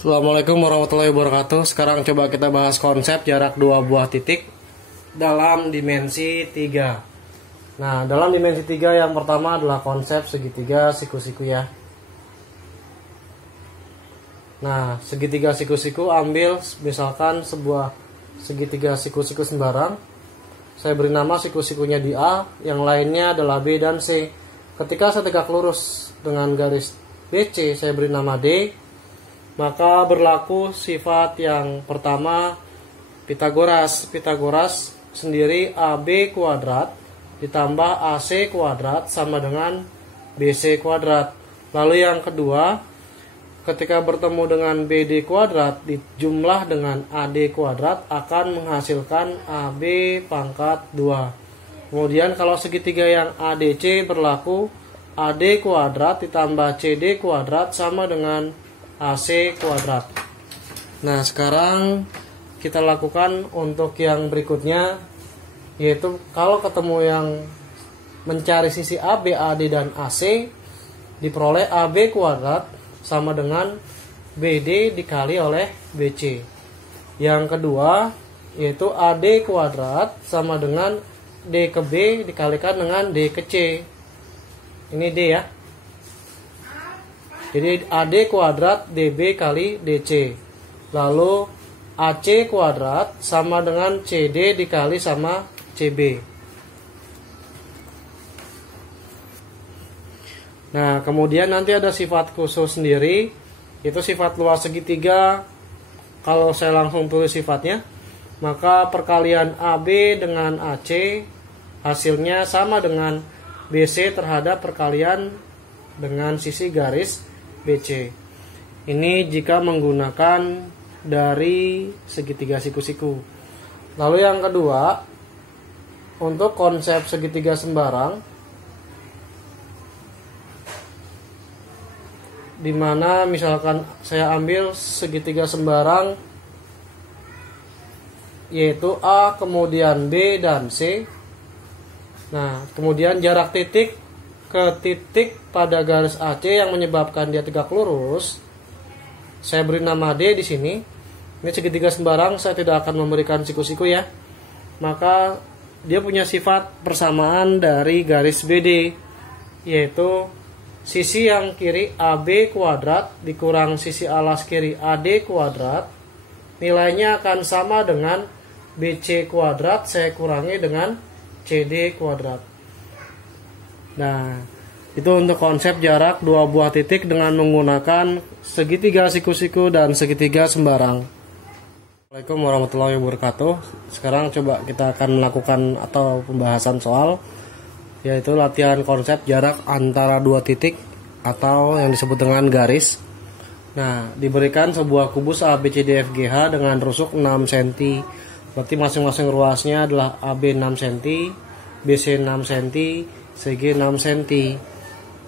Assalamualaikum warahmatullahi wabarakatuh. Sekarang coba kita bahas konsep jarak dua buah titik dalam dimensi 3. Nah, dalam dimensi 3 yang pertama adalah konsep segitiga siku-siku ya. Nah, segitiga siku-siku ambil misalkan sebuah segitiga siku-siku sembarang. Saya beri nama siku-sikunya di A, yang lainnya adalah B dan C. Ketika saya tegak lurus dengan garis BC, saya beri nama D. Maka berlaku sifat yang pertama Pitagoras. Pitagoras sendiri AB kuadrat ditambah AC kuadrat sama dengan BC kuadrat. Lalu yang kedua, ketika bertemu dengan BD kuadrat dijumlah dengan AD kuadrat akan menghasilkan AB pangkat 2. Kemudian kalau segitiga yang ADC berlaku AD kuadrat ditambah CD kuadrat sama dengan AC kuadrat. Nah, sekarang kita lakukan untuk yang berikutnya, yaitu kalau ketemu yang mencari sisi AB, AD, dan AC, diperoleh AB kuadrat sama dengan BD dikali oleh BC. Yang kedua, yaitu AD kuadrat sama dengan D ke B dikalikan dengan D ke C. Ini D ya. Jadi AD kuadrat DB kali DC. Lalu AC kuadrat sama dengan CD dikali sama CB. Nah, kemudian nanti ada sifat khusus sendiri, itu sifat luas segitiga. Kalau saya langsung tulis sifatnya, maka perkalian AB dengan AC hasilnya sama dengan BC terhadap perkalian dengan sisi garis BC. Ini jika menggunakan dari segitiga siku-siku. Lalu yang kedua, untuk konsep segitiga sembarang, dimana misalkan saya ambil segitiga sembarang yaitu A, kemudian B dan C. Nah, kemudian jarak titik ke titik pada garis AC yang menyebabkan dia tegak lurus, saya beri nama D di sini. Ini segitiga sembarang, saya tidak akan memberikan siku-siku ya. Maka dia punya sifat persamaan dari garis BD, yaitu sisi yang kiri AB kuadrat dikurang sisi alas kiri AD kuadrat, nilainya akan sama dengan BC kuadrat saya kurangi dengan CD kuadrat. Nah, itu untuk konsep jarak dua buah titik dengan menggunakan segitiga siku-siku dan segitiga sembarang. Assalamualaikum warahmatullahi wabarakatuh. Sekarang coba kita akan melakukan atau pembahasan soal, yaitu latihan konsep jarak antara dua titik atau yang disebut dengan garis. Nah, diberikan sebuah kubus ABCDFGH dengan rusuk 6 cm. Berarti masing-masing ruasnya adalah AB 6 cm, BC 6 cm, CG 6 cm.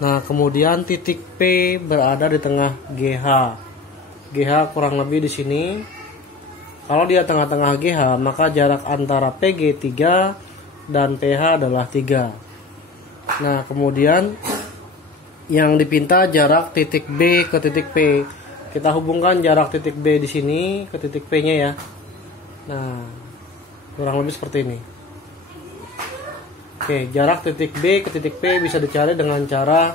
Nah, kemudian titik P berada di tengah GH. GH kurang lebih di sini. Kalau dia tengah-tengah GH, maka jarak antara PG 3 dan PH adalah 3. Nah, kemudian yang dipinta jarak titik B ke titik P. Kita hubungkan jarak titik B di sini ke titik P-nya ya. Nah, kurang lebih seperti ini. Oke, jarak titik B ke titik P bisa dicari dengan cara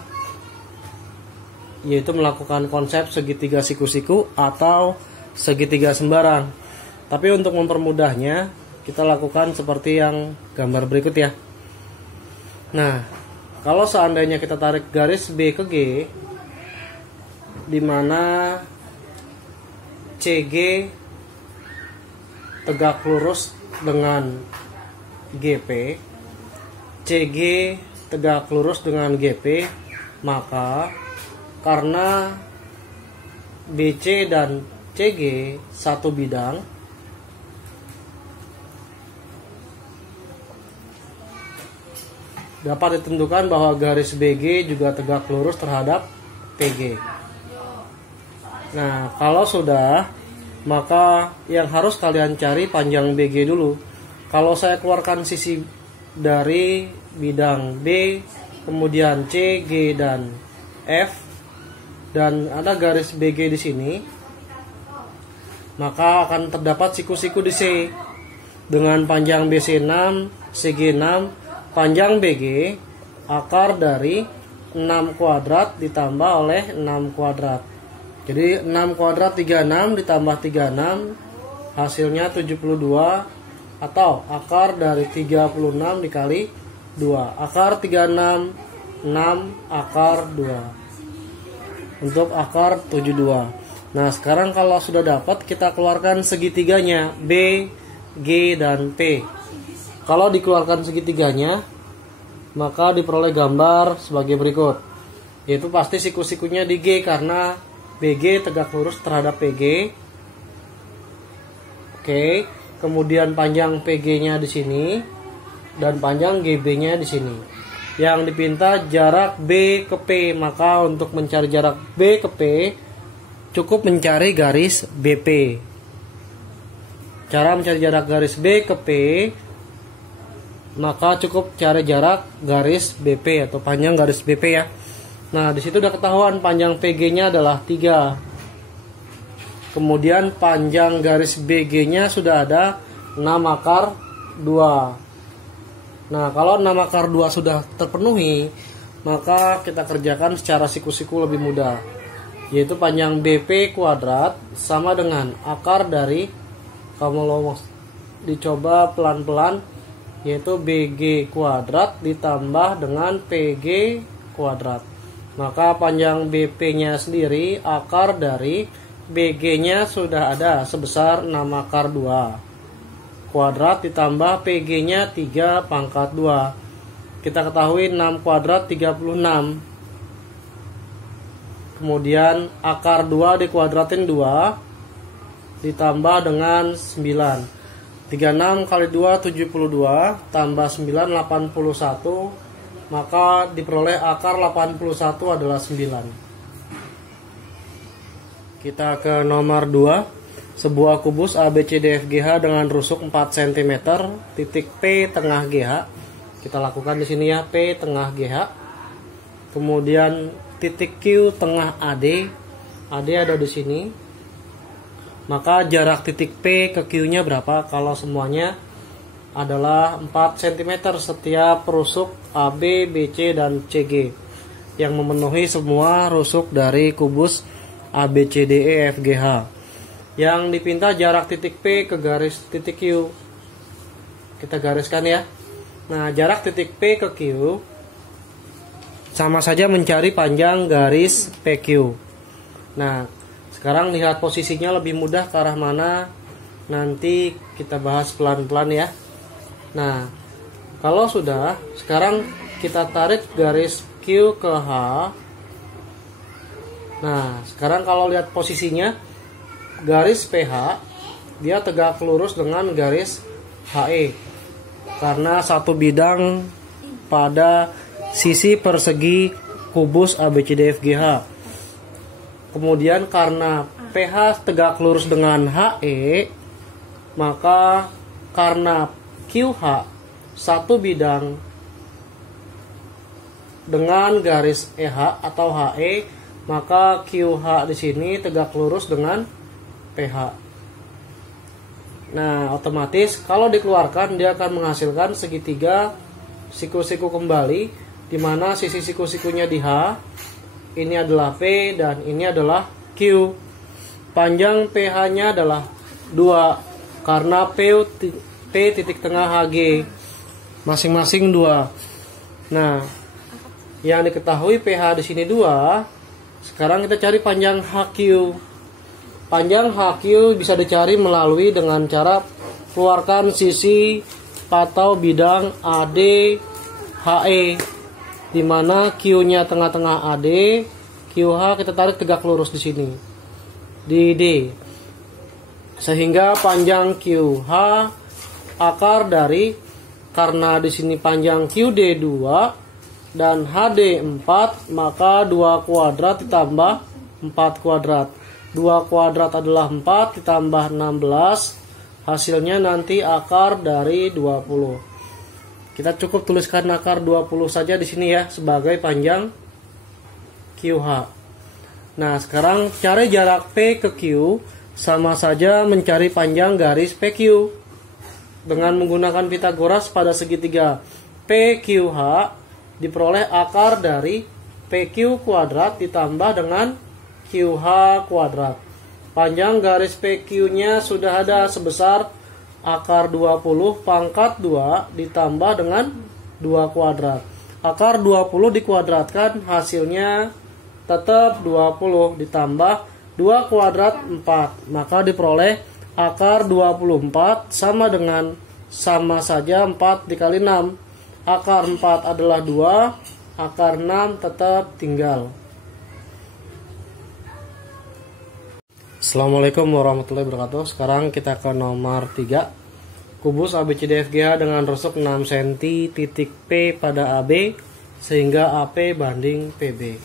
yaitu melakukan konsep segitiga siku-siku atau segitiga sembarang. Tapi untuk mempermudahnya, kita lakukan seperti yang gambar berikut ya. Nah, kalau seandainya kita tarik garis B ke G, di mana CG tegak lurus dengan GP, CG tegak lurus dengan GP, maka karena BC dan CG satu bidang, dapat ditentukan bahwa garis BG juga tegak lurus terhadap PG. Nah, kalau sudah, maka yang harus kalian cari panjang BG dulu. Kalau saya keluarkan sisi dari bidang B, kemudian C, G, dan F, dan ada garis BG di sini, maka akan terdapat siku-siku di C dengan panjang BC 6, CG 6, panjang BG, akar dari 6 kuadrat ditambah oleh 6 kuadrat. Jadi 6 kuadrat 36 ditambah 36 hasilnya 72, atau akar dari 36 dikali 2. Akar 36 6 akar 2 untuk akar 72. Nah, sekarang kalau sudah dapat, kita keluarkan segitiganya B, G, dan P. Kalau dikeluarkan segitiganya, maka diperoleh gambar sebagai berikut. Yaitu pasti siku-sikunya di G karena BG tegak lurus terhadap PG. Oke, kemudian panjang PG-nya di sini dan panjang GB-nya di sini. Yang dipinta jarak B ke P, maka untuk mencari jarak B ke P cukup mencari garis BP. Cara mencari jarak garis B ke P, maka cukup cari jarak garis BP atau panjang garis BP ya. Nah, di situ udah ketahuan panjang PG-nya adalah 3. Kemudian panjang garis BG-nya sudah ada 6 akar 2. Nah, kalau 6 akar 2 sudah terpenuhi, maka kita kerjakan secara siku-siku lebih mudah. Yaitu panjang BP kuadrat sama dengan akar dari, kalau dicoba pelan-pelan, yaitu BG kuadrat ditambah dengan PG kuadrat. Maka panjang BP-nya sendiri akar dari BG-nya sudah ada sebesar 6 akar 2 kuadrat ditambah PG-nya 3 pangkat 2. Kita ketahui 6 kuadrat 36. Kemudian akar 2 dikuadratin 2 ditambah dengan 9. 36 kali 2 72 tambah 9 81. Maka diperoleh akar 81 adalah 9. Kita ke nomor 2. Sebuah kubus ABCDFGH dengan rusuk 4 cm, titik P tengah GH. Kita lakukan di sini ya, P tengah GH. Kemudian titik Q tengah AD. AD ada di sini. Maka jarak titik P ke Q-nya berapa? Kalau semuanya adalah 4 cm setiap rusuk AB, BC, dan CG yang memenuhi semua rusuk dari kubus ABCDEFGH. Yang dipinta jarak titik P ke garis titik Q. Kita gariskan ya. Nah, jarak titik P ke Q sama saja mencari panjang garis PQ. Nah, sekarang lihat posisinya lebih mudah ke arah mana, nanti kita bahas pelan-pelan ya. Nah, kalau sudah, sekarang kita tarik garis Q ke H. Nah, sekarang kalau lihat posisinya, garis PH dia tegak lurus dengan garis HE karena satu bidang pada sisi persegi kubus ABCDFGH. Kemudian karena PH tegak lurus dengan HE, maka karena QH satu bidang dengan garis EH atau HE, maka QH di sini tegak lurus dengan PH. Nah, otomatis kalau dikeluarkan dia akan menghasilkan segitiga siku-siku kembali, di mana sisi siku-sikunya di H, ini adalah P dan ini adalah Q. Panjang PH-nya adalah 2 karena P titik tengah HG masing-masing 2. Nah, yang diketahui PH di sini 2. Sekarang kita cari panjang HQ. Panjang HQ bisa dicari melalui dengan cara keluarkan sisi atau bidang AD HE, di mana Q-nya tengah-tengah AD, QH kita tarik tegak lurus di sini di D, sehingga panjang QH akar dari, karena di sini panjang QD 2 dan HD 4, maka 2 kuadrat ditambah 4 kuadrat. 2 kuadrat adalah 4 ditambah 16, hasilnya nanti akar dari 20. Kita cukup tuliskan akar 20 saja di sini ya sebagai panjang QH. Nah, sekarang cari jarak P ke Q sama saja mencari panjang garis PQ. Dengan menggunakan Pitagoras pada segitiga PQH diperoleh akar dari PQ kuadrat ditambah dengan QH kuadrat. Panjang garis PQ-nya sudah ada sebesar akar 20 pangkat 2 ditambah dengan 2 kuadrat. Akar 20 dikuadratkan hasilnya tetap 20 ditambah 2 kuadrat 4. Maka diperoleh akar 24 sama saja 4 dikali 6. Akar 4 adalah 2, akar 6 tetap tinggal. Assalamualaikum warahmatullahi wabarakatuh. Sekarang kita ke nomor 3. Kubus ABCDFGH dengan rusuk 6 cm titik P pada AB sehingga AP banding PB.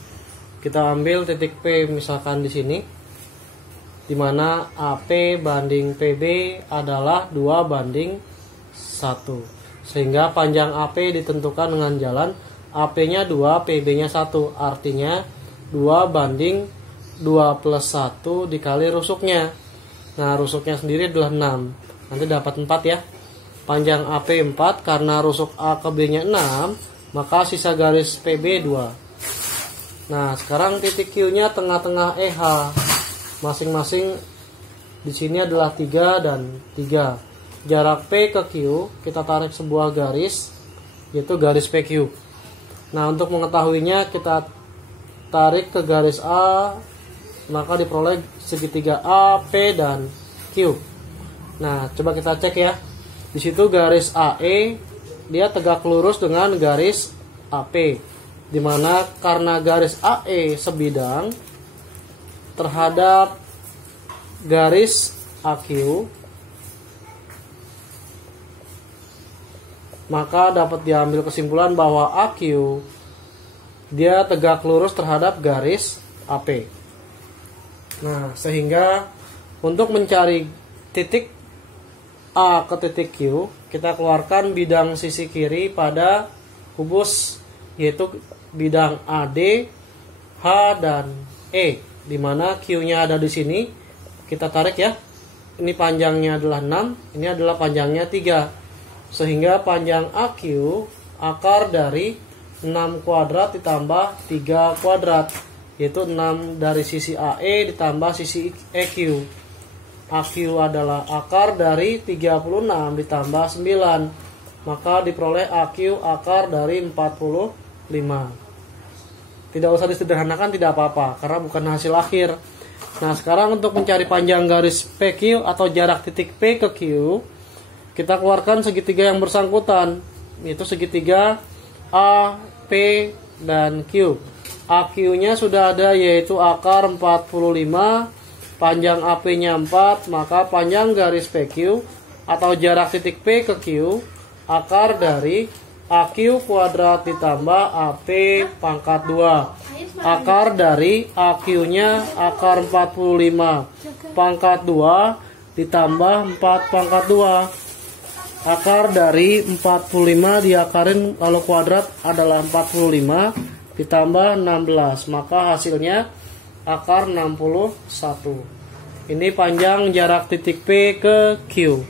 Kita ambil titik P misalkan di sini, di mana AP banding PB adalah 2 banding 1. Sehingga panjang AP ditentukan dengan jalan AP-nya 2, PB-nya 1. Artinya 2 banding 2 plus 1 dikali rusuknya. Nah, rusuknya sendiri adalah 6. Nanti dapat 4 ya. Panjang AP 4, karena rusuk A ke B-nya 6, maka sisa garis PB 2. Nah, sekarang titik Q-nya tengah-tengah EH. Masing-masing di sini adalah 3 dan 3. Jarak P ke Q, kita tarik sebuah garis, yaitu garis PQ. Nah, untuk mengetahuinya kita tarik ke garis A, maka diperoleh segitiga A, P, dan Q. Nah, coba kita cek ya. Di situ garis AE dia tegak lurus dengan garis AP. Dimana karena garis AE sebidang terhadap garis AQ, maka dapat diambil kesimpulan bahwa AQ dia tegak lurus terhadap garis AP. Nah, sehingga untuk mencari titik A ke titik Q, kita keluarkan bidang sisi kiri pada kubus, yaitu bidang AD, H, dan E, di mana Q-nya ada di sini. Kita tarik ya. Ini panjangnya adalah 6, ini adalah panjangnya 3. Sehingga panjang AQ akar dari 6 kuadrat ditambah 3 kuadrat, yaitu 6 dari sisi AE ditambah sisi EQ. AQ adalah akar dari 36 ditambah 9, maka diperoleh AQ akar dari 45. Tidak usah disederhanakan, tidak apa-apa, karena bukan hasil akhir. Nah, sekarang untuk mencari panjang garis PQ atau jarak titik P ke Q, kita keluarkan segitiga yang bersangkutan, yaitu segitiga A, P, dan Q. AQ-nya sudah ada, yaitu akar 45, panjang AP-nya 4, maka panjang garis PQ atau jarak titik P ke Q akar dari AQ kuadrat ditambah AP pangkat 2. Akar dari AQ-nya akar 45 pangkat 2 ditambah 4 pangkat 2. Akar dari 45 diakarin kalau kuadrat adalah 45 ditambah 16, maka hasilnya akar 61. Ini panjang jarak titik P ke Q.